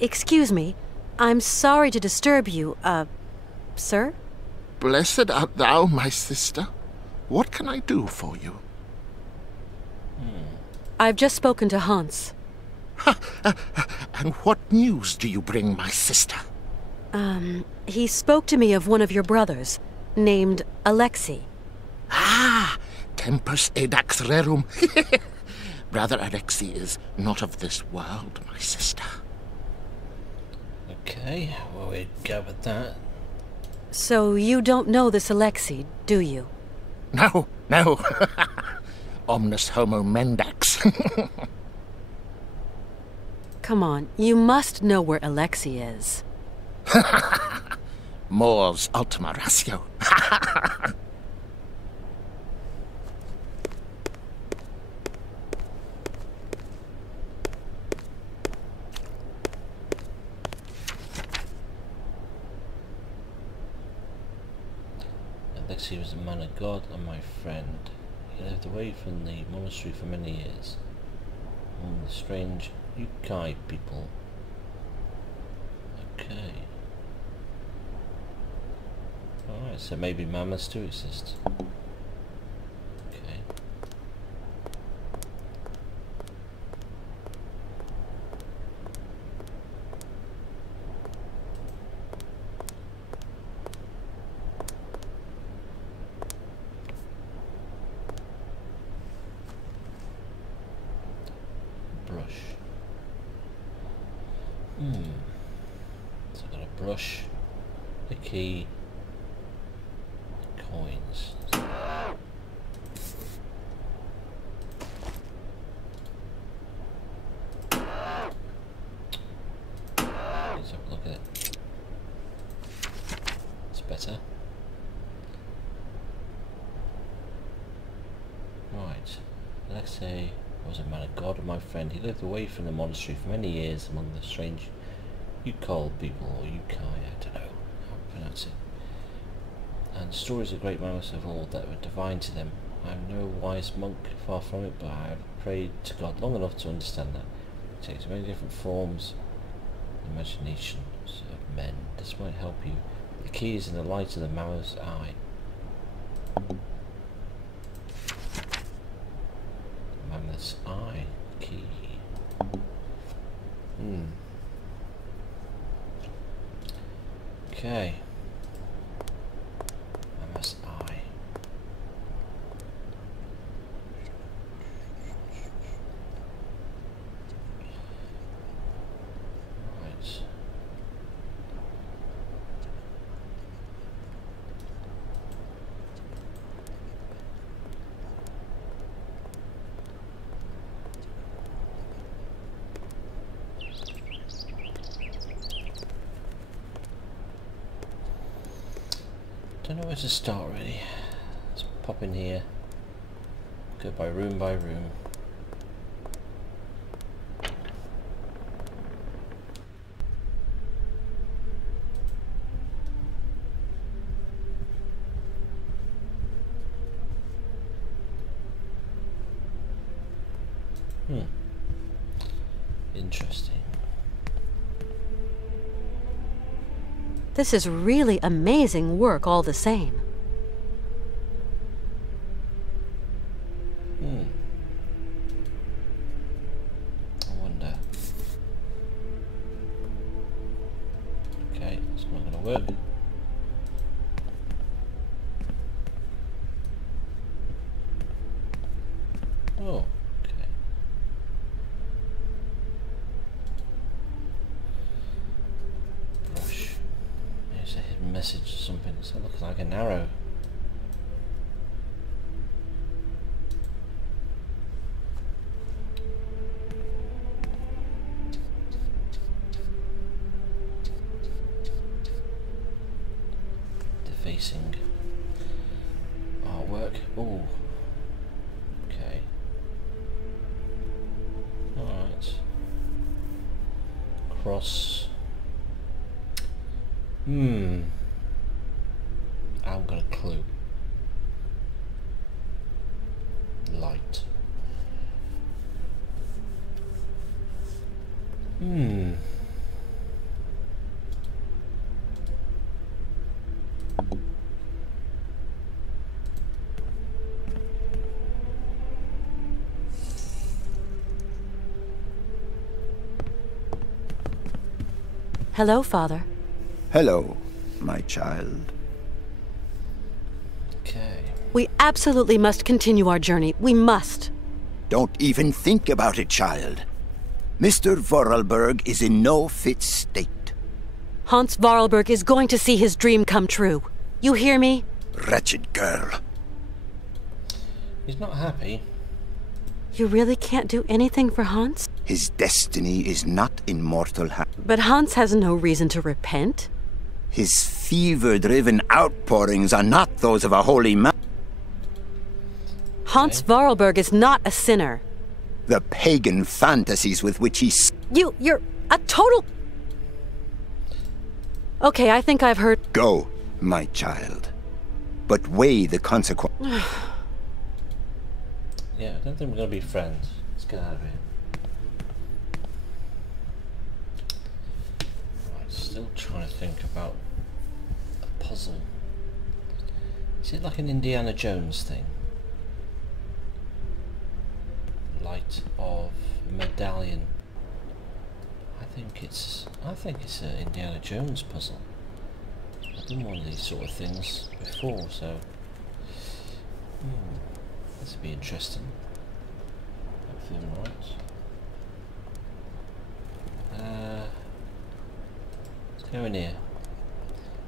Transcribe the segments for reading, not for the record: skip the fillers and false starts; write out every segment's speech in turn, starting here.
Excuse me. I'm sorry to disturb you, sir? Blessed art thou, my sister. What can I do for you? I've just spoken to Hans. And what news do you bring, my sister? He spoke to me of one of your brothers, named Alexei. Ah, tempus edax rerum. Brother Alexei is not of this world, my sister. Okay, well, we go with that. So you don't know this Alexei, do you? No, no. Omnis homo mendax. Come on, you must know where Alexei is. Mors ultima ratio. Alexei was a man of God and my friend. He lived away from the monastery for many years, among the strange Yukai people. Okay. Alright, so maybe mammoths do exist. Okay. Brush. So I've got a brush, a key, coins. Let's have a look at it. It's better. Right. Alexei was a man of God and my friend. He lived away from the monastery for many years among the strange Yukol people, or Yukai, I don't know how to pronounce it. And stories of great mammoths of old that were divine to them. I am no wise monk, far from it, but I have prayed to God long enough to understand that. It takes many different forms, imaginations of men. This might help you. The key is in the light of the mammoth's eye. Mammoth's eye key. Okay. Mammoth's eye. Right. Don't know where to start really. Let's pop in here. Go by room by room. Interesting. This is really amazing work all the same. I wonder. Okay, it's not gonna work. Oh, okay. Brush. There's a hidden message or something. It's looking like an arrow. Defacing artwork. Oh. Okay. Alright. Cross. I haven't got a clue. Light. Hello, Father. Hello, my child. Okay. We absolutely must continue our journey. We must. Don't even think about it, child. Mr. Vorarlberg is in no fit state. Hans Vorarlberg is going to see his dream come true. You hear me? Wretched girl. He's not happy. You really can't do anything for Hans? His destiny is not in mortal hands. But Hans has no reason to repent. His fever-driven outpourings are not those of a holy man. Hans Vorarlberg is not a sinner. The pagan fantasies with which he... You're a total... Okay, I think I've heard... Go, my child. But weigh the consequence. Yeah, I don't think we're going to be friends. Let's get out of here. Right, still trying to think about a puzzle. Is it like an Indiana Jones thing? Light of a medallion. I think it's an Indiana Jones puzzle. I've done one of these sort of things before, so this would be interesting. Hopefully I'm right. Let's go in here.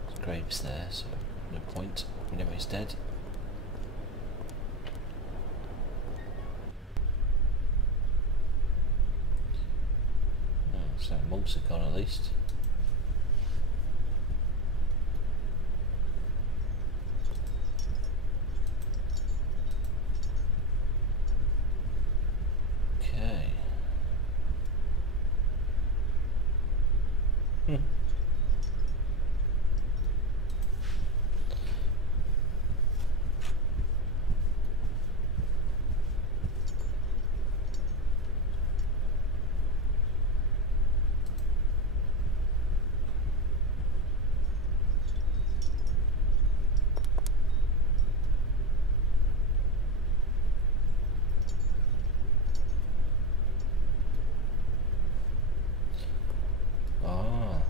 There's graves there, so no point. We know he's dead. So monks are gone at least. Okay.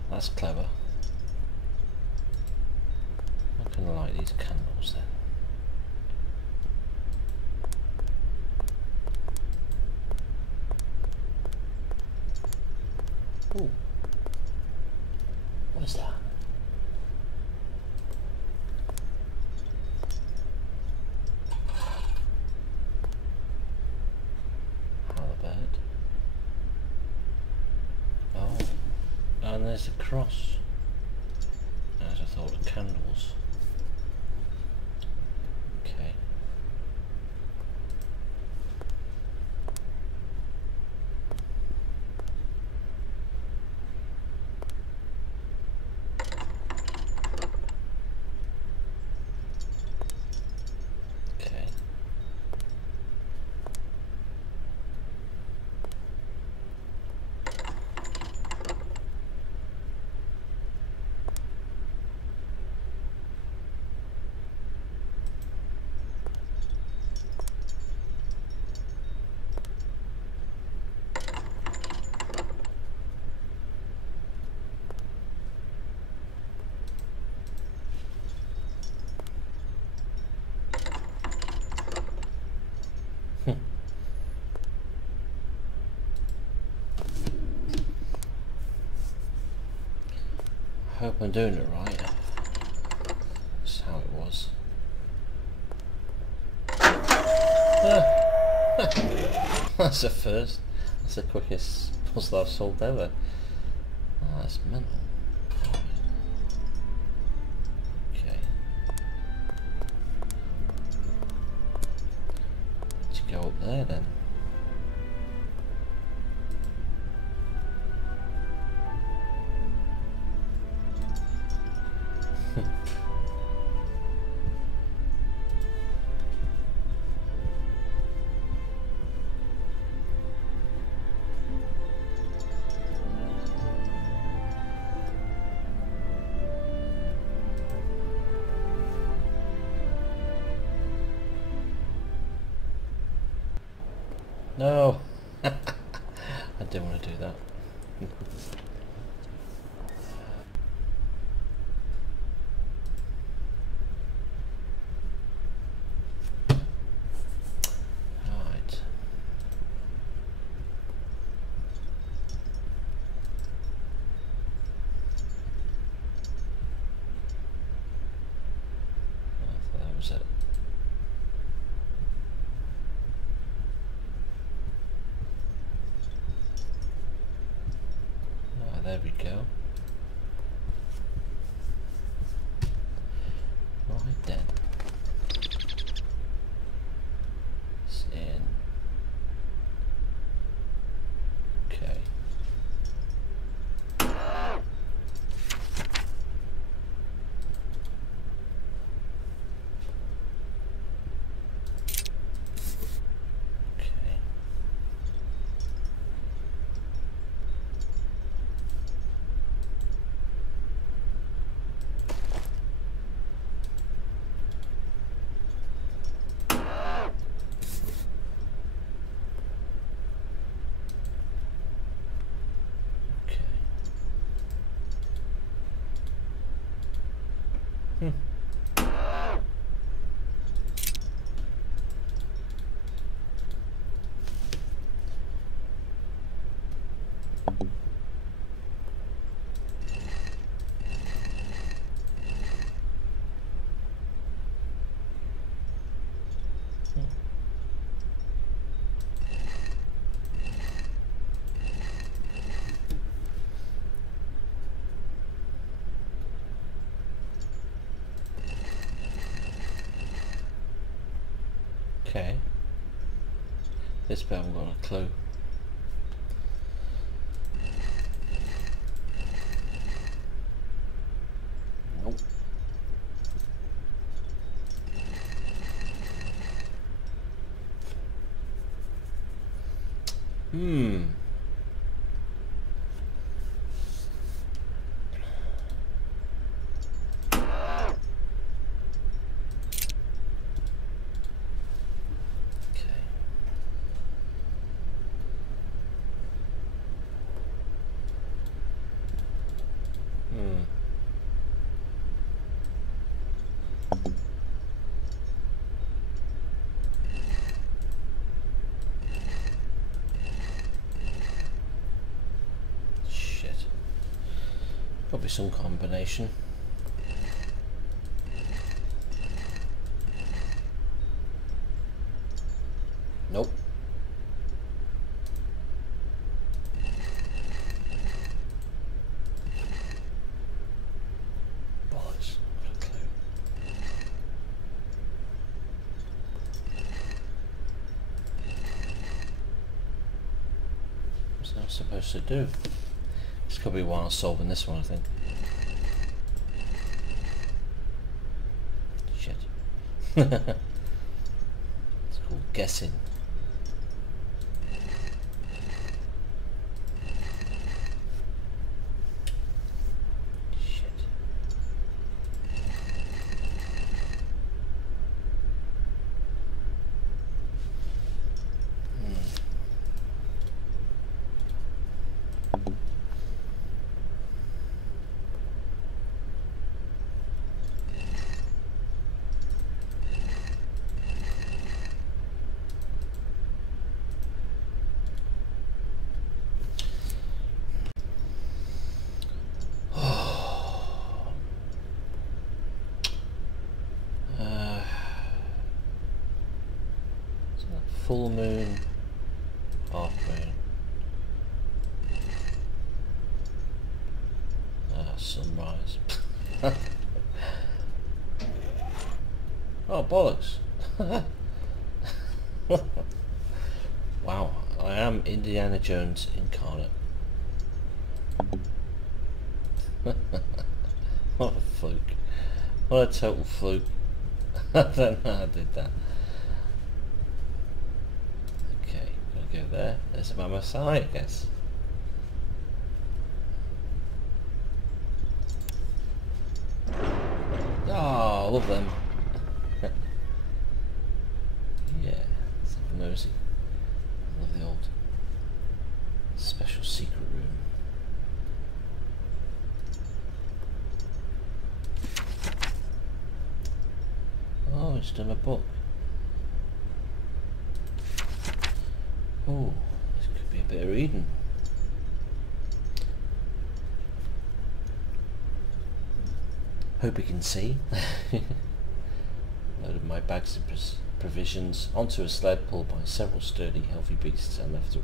That's clever. I'm gonna light these candles then. Ooh. What is that? Halberd. Oh. And there's a cross, as I thought, of candles. Okay. Okay. I hope I'm doing it right. That's how it was. That's the first. That's the quickest puzzle I've solved ever. Oh, that's mental. Okay. Let's go up there then. No! I didn't want to do that. was it? Ah, there we go. Right then. It's in. Okay. Okay. This bit I haven't got a clue. Nope. Shit. Probably some combination. Nope. Bollocks. Not a clue. What's I supposed to do? This could be while solving this one, I think. Shit. It's called guessing. Full moon, half moon, sunrise. Oh bollocks. Wow, I am Indiana Jones incarnate. What a fluke. What a total fluke. I don't know how I did that. Go there. There's a mama side, I guess. Oh, I love them. Yeah, it's nosy. I love the old special secret room. Oh, it's done a book. Oh, this could be a bit of reading. Hope you can see. loaded my bags of provisions onto a sled pulled by several sturdy, healthy beasts, and left the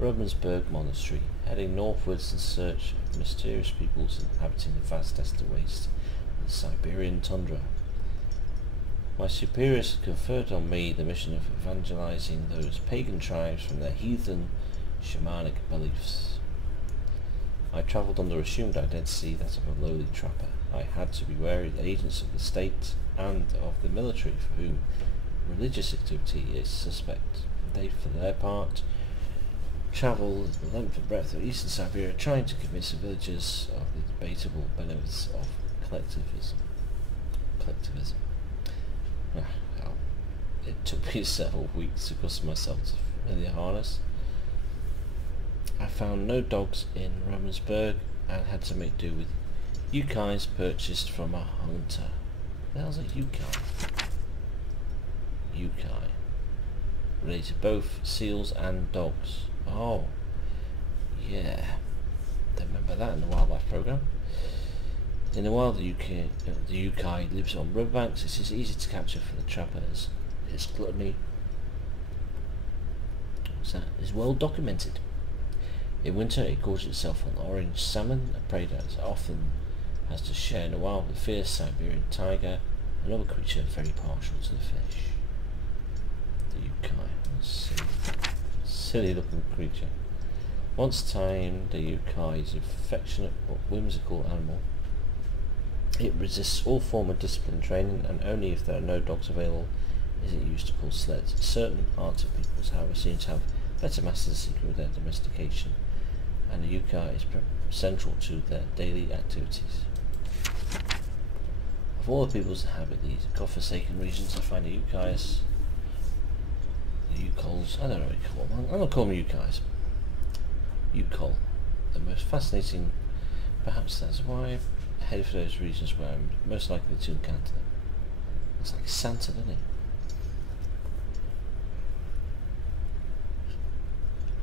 Romansburg Monastery, heading northwards in search of mysterious peoples inhabiting the vast desert waste of the Siberian tundra. My superiors had conferred on me the mission of evangelizing those pagan tribes from their heathen, shamanic beliefs. I travelled under assumed identity, that of a lowly trapper. I had to be wary of the agents of the state and of the military, for whom religious activity is suspect. They, for their part, travelled the length and breadth of eastern Syberia, trying to convince the villagers of the debatable benefits of collectivism. Well, it took me several weeks to accustom myself to familiar harness. I found no dogs in Romansburg and had to make do with yukais purchased from a hunter. The hell's a yukai? Yukai. Related to both seals and dogs. Oh, yeah. Don't remember that in the wildlife program. In the wild, the yukai lives on riverbanks. It is easy to capture for the trappers. Its gluttony is well documented. In winter, it gorges itself on orange salmon, a prey that often has to share in the wild with the fierce Siberian tiger, another creature very partial to the fish. The yukai. Silly looking creature. Once tamed, the yukai is an affectionate but whimsical animal. It resists all form of discipline training, and only if there are no dogs available is it used to pull sleds. Certain Arctic peoples, however, seem to have better mastered the secret of their domestication, and the yukai is central to their daily activities. Of all the peoples that inhabit these godforsaken regions, I find the yukais, the yukols, I don't know what you call them, I'm going to call them yukais. Yukol, the most fascinating. Perhaps that's why I'm headed for those regions where I'm most likely to encounter them. Looks like Santa, doesn't it?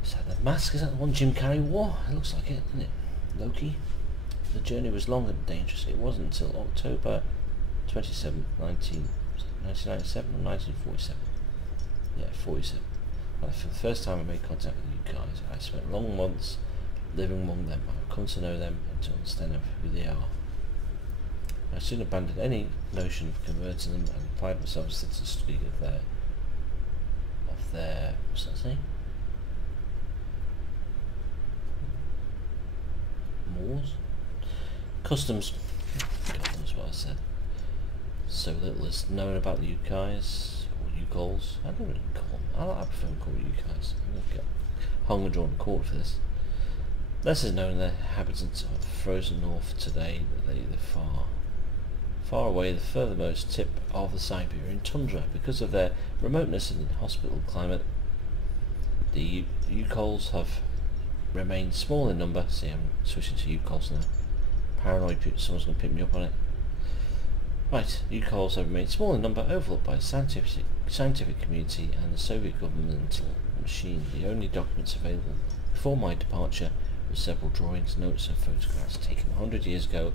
Is that the mask? Is that the one Jim Carrey wore? It looks like it, doesn't it? Loki. The journey was long and dangerous. It wasn't until October 27th, 1997 or 1947. Yeah, 47. Well, for the first time I made contact with you guys, I spent long months living among them. I've come to know them and to understand who they are. I soon abandoned any notion of converting them and applied myself to the study of their what's that saying? Moors? Customs. God knows what I said. So little is known about the yukais, or yukols. I don't really call them. I prefer to call them yukais. I'm going to get hung and drawn in court for this. Less is known the inhabitants of the frozen north today, that they live far away, the furthermost tip of the Siberian tundra. Because of their remoteness and inhospitable climate, the yukols have remained small in number. See, I'm switching to yukols now. Paranoid, someone's going to pick me up on it. Right, yukols have remained small in number, overlooked by the scientific community and the Soviet governmental machine. The only documents available before my departure were several drawings, notes and photographs taken 100 years ago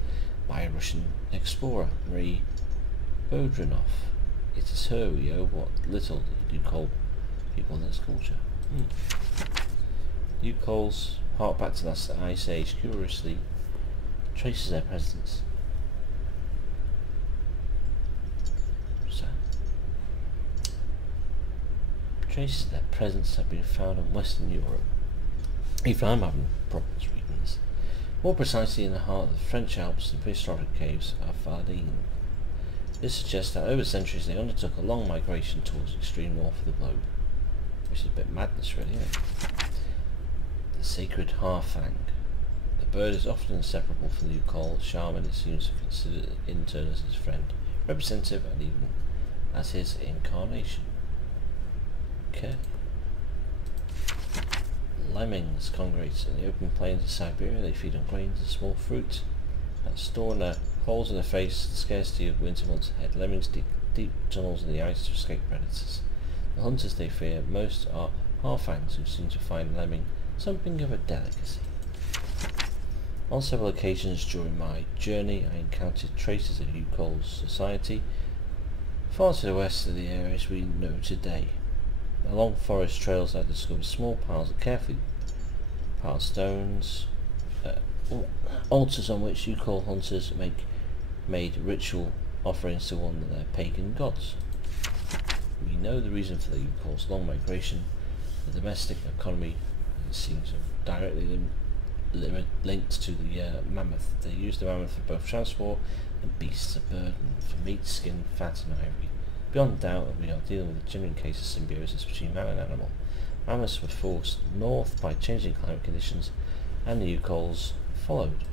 by a Russian explorer, Marie Bodranov. It is her we owe what little yukol people in this culture. Yukols hark back to last ice age, curiously traces their presence. Traces of their presence have been found in Western Europe. Even I'm having problems reading this. More precisely in the heart of the French Alps and prehistoric caves of Vardine. This suggests that over centuries they undertook a long migration towards the extreme north of the globe. Which is a bit madness really, isn't it? The sacred Harfang. The bird is often inseparable from the yukol shaman. It seems to consider it in turn as his friend, representative and even as his incarnation. Okay. Lemmings congregate in the open plains of Syberia. They feed on grains and small fruit that store in their holes in the face. The scarcity of winter months ahead. Lemmings dig deep tunnels in the ice to escape predators. The hunters they fear most are Harfangs, who seem to find lemming something of a delicacy. On several occasions during my journey I encountered traces of Yukol's society. Far to the west of the areas we know today. Along forest trails I discovered small piles of carefully piled stones, altars on which Yukol hunters made ritual offerings to one of their pagan gods. We know the reason for the Yukol's long migration. The domestic economy seems directly linked to the mammoth. They use the mammoth for both transport and beasts of burden, for meat, skin, fat and ivory. Beyond doubt, we are dealing with a genuine case of symbiosis between man and animal. Mammoths were forced north by changing climate conditions, and the Yukols followed.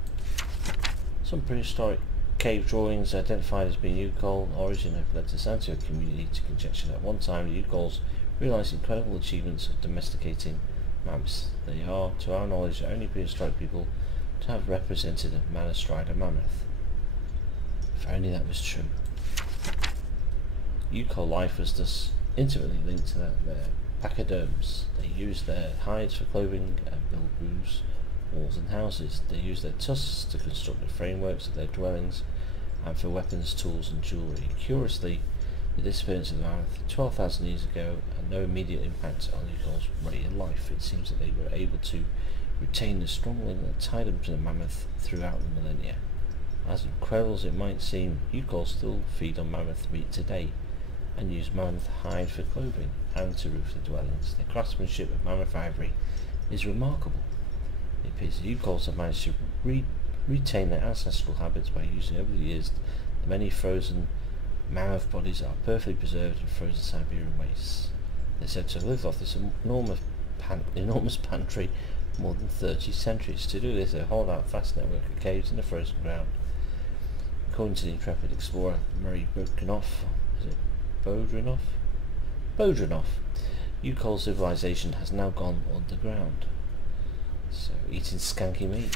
Some prehistoric cave drawings identified as being Yukol origin have led the scientific community to conjecture that at one time the Yukols realised incredible achievements of domesticating mammoths. They are, to our knowledge, the only prehistoric people to have represented a manostrider mammoth. If only that was true. Yukol life was thus intimately linked to their pachyderms. They used their hides for clothing and build roofs, walls and houses. They used their tusks to construct the frameworks of their dwellings and for weapons, tools and jewellery. Curiously, the disappearance of the mammoth 12,000 years ago had no immediate impact on Yukol's way of life. It seems that they were able to retain the strong link that tied them to the mammoth throughout the millennia. As incredible as it might seem, Yukols still feed on mammoth meat today and use mammoth hide for clothing and to roof their dwellings. The craftsmanship of mammoth ivory is remarkable. It appears the Yukols have managed to retain their ancestral habits by using over the years the many frozen mammoth bodies that are perfectly preserved in frozen Siberian wastes. They're said to have lived off this enormous pantry for more than 30 centuries. To do this, they hold out a vast network of caves in the frozen ground. According to the intrepid explorer Murray Bodrinoff, Yukol civilization has now gone underground. So, eating skanky meat.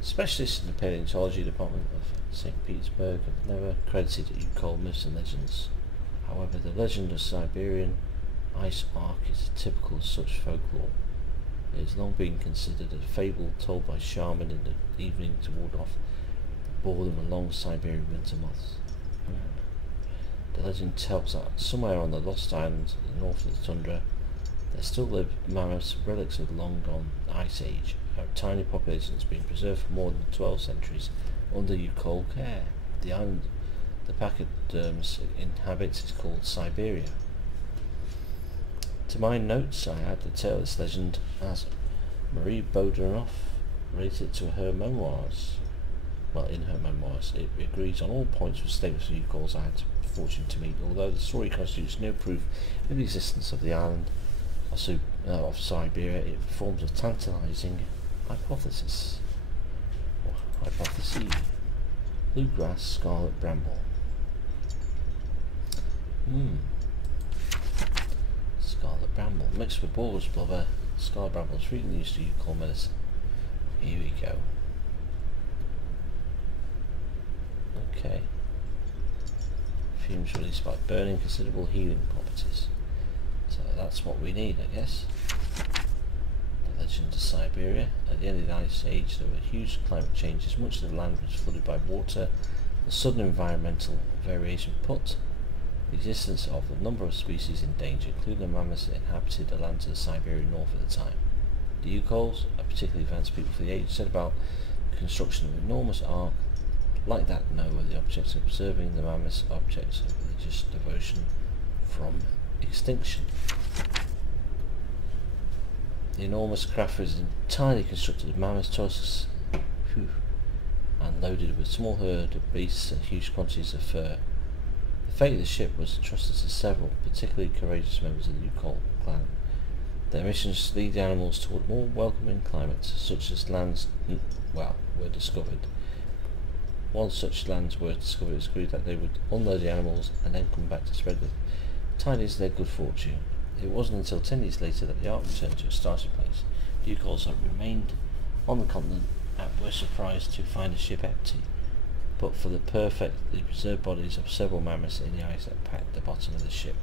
Specialists in the paleontology department of St. Petersburg have never credited Yukol myths and legends. However, the legend of Siberian ice ark is typical of such folklore. It has long been considered a fable told by shaman in the evening to ward off the boredom of long Siberian winter months. The legend tells that somewhere on the Lost Islands in the north of the tundra there still live mammoths, relics of the long-gone ice age. A tiny population has been preserved for more than 12 centuries under Yukol care. The island the pachyderms inhabits is called Syberia. To my notes, I add the tale of this legend as Marie Bodrinoff related it to her memoirs. Well, in her memoirs, it agrees on all points with statements of Yukols I had the fortune to meet, although the story constitutes no proof of the existence of the island of Syberia. It forms a tantalising hypothesis. Or hypothesis. Bluegrass scarlet bramble. Scarlet bramble mixed with boar's blubber. Scarlet bramble is frequently used to Yukol medicine. Here we go. Okay. Fumes released by burning, considerable healing properties. So that's what we need, I guess. The legend of Syberia. At the end of the Ice Age, there were huge climate changes. Much of the land was flooded by water. The sudden environmental variation put the existence of a number of species in danger, including the mammoths that inhabited the lands of the Siberian North at the time. The Yukols, a particularly advanced people for the age, set about the construction of an enormous ark like that now were the objects of preserving the mammoths, objects of religious devotion from extinction. The enormous craft was entirely constructed of mammoth tusks and loaded with a small herd of beasts and huge quantities of fur. The fate of the ship was entrusted to several particularly courageous members of the Yukol clan. Their mission was to lead the animals toward more welcoming climates, such as lands were discovered. Once such lands were discovered, it was agreed that they would unload the animals and then come back to spread the tidings of their good fortune. It wasn't until 10 years later that the ark returned to its starting place. The Yukols had remained on the continent and were surprised to find the ship empty, but for the perfectly preserved bodies of several mammoths in the ice that packed the bottom of the ship.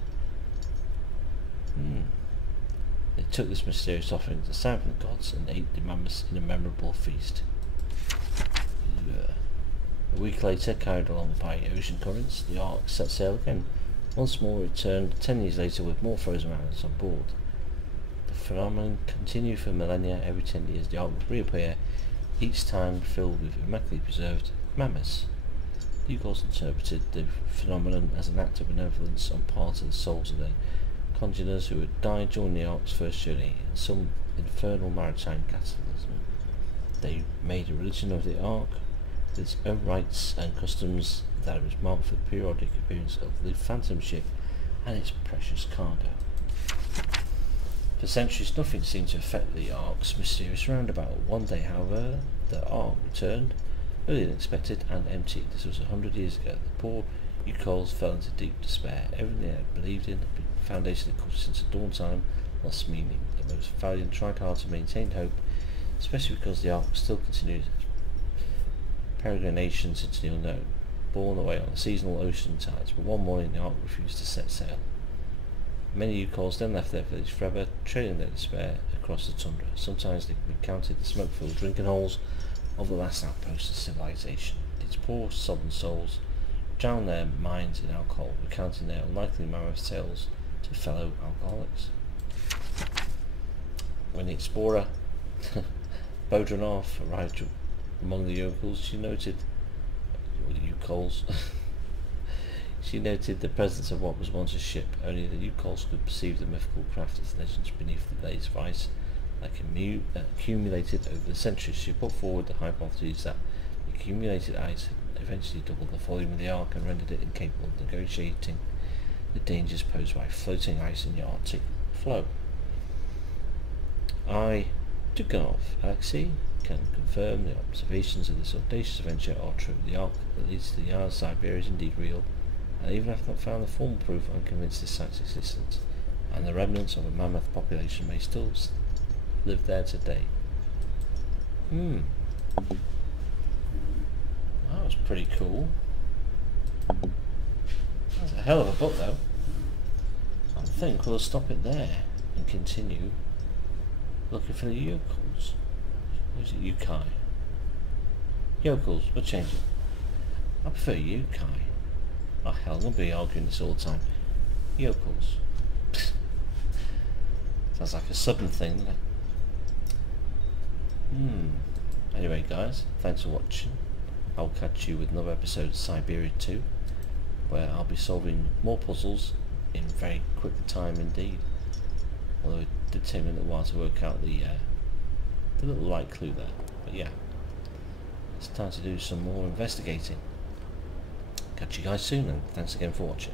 They took this mysterious offering to the Southern gods and ate the mammoths in a memorable feast. A week later, carried along by ocean currents, the Ark set sail again. Once more returned 10 years later with more frozen mammoths on board. The phenomenon continued for millennia. Every 10 years the Ark would reappear, each time filled with immaculately preserved mammoths. The Yukons interpreted the phenomenon as an act of benevolence on part of the souls of their congeners who had died during the Ark's first journey in some infernal maritime cataclysm. They made a religion of the Ark with its own rites and customs that was marked for the periodic appearance of the Phantom ship and its precious cargo. For centuries nothing seemed to affect the Ark's mysterious roundabout. One day, however, the Ark returned, earlier than expected, and empty. This was 100 years ago. The poor Yukols fell into deep despair. Everything they had believed in, the foundation of culture since the dawn time, lost meaning. The most valiant tried hard to maintain hope, especially because the Ark still continued peregrinations into the unknown, borne away on the seasonal ocean tides. But one morning the Ark refused to set sail. Many Yukols then left their village forever, trailing their despair across the tundra. Sometimes they recounted the smoke-filled drinking holes of the last outpost of civilization. Its poor southern souls drowned their minds in alcohol, recounting their unlikely mammoth tales to fellow alcoholics. When the explorer Bodranov arrived among the yokels, she noted the presence of what was once a ship. Only the Yukols could perceive the mythical craft as legends beneath the layers of ice that accumulated over the centuries. She put forward the hypothesis that the accumulated ice had eventually doubled the volume of the Ark and rendered it incapable of negotiating the dangers posed by floating ice in the Arctic flow. I, Tuganov, Alexei, can confirm the observations of this audacious venture are true. The Ark that leads to the yard of Syberia is indeed real, and even if not found the formal proof, I'm convinced this site's existence, and the remnants of a mammoth population may still live there today. That was pretty cool. That's a hell of a book though. I think we'll stop it there and continue looking for the yokels. Who's it? Yukai. Yokels, we'll change it. I prefer Yukai. Oh hell, I'm going to be arguing this all the time. Yokels. Sounds like a southern thing, doesn't it? Anyway guys, thanks for watching. I'll catch you with another episode of Syberia 2, where I'll be solving more puzzles in very quick time indeed. Although it did take me a little while to work out the little light clue there. But yeah, it's time to do some more investigating. Catch you guys soon, and thanks again for watching.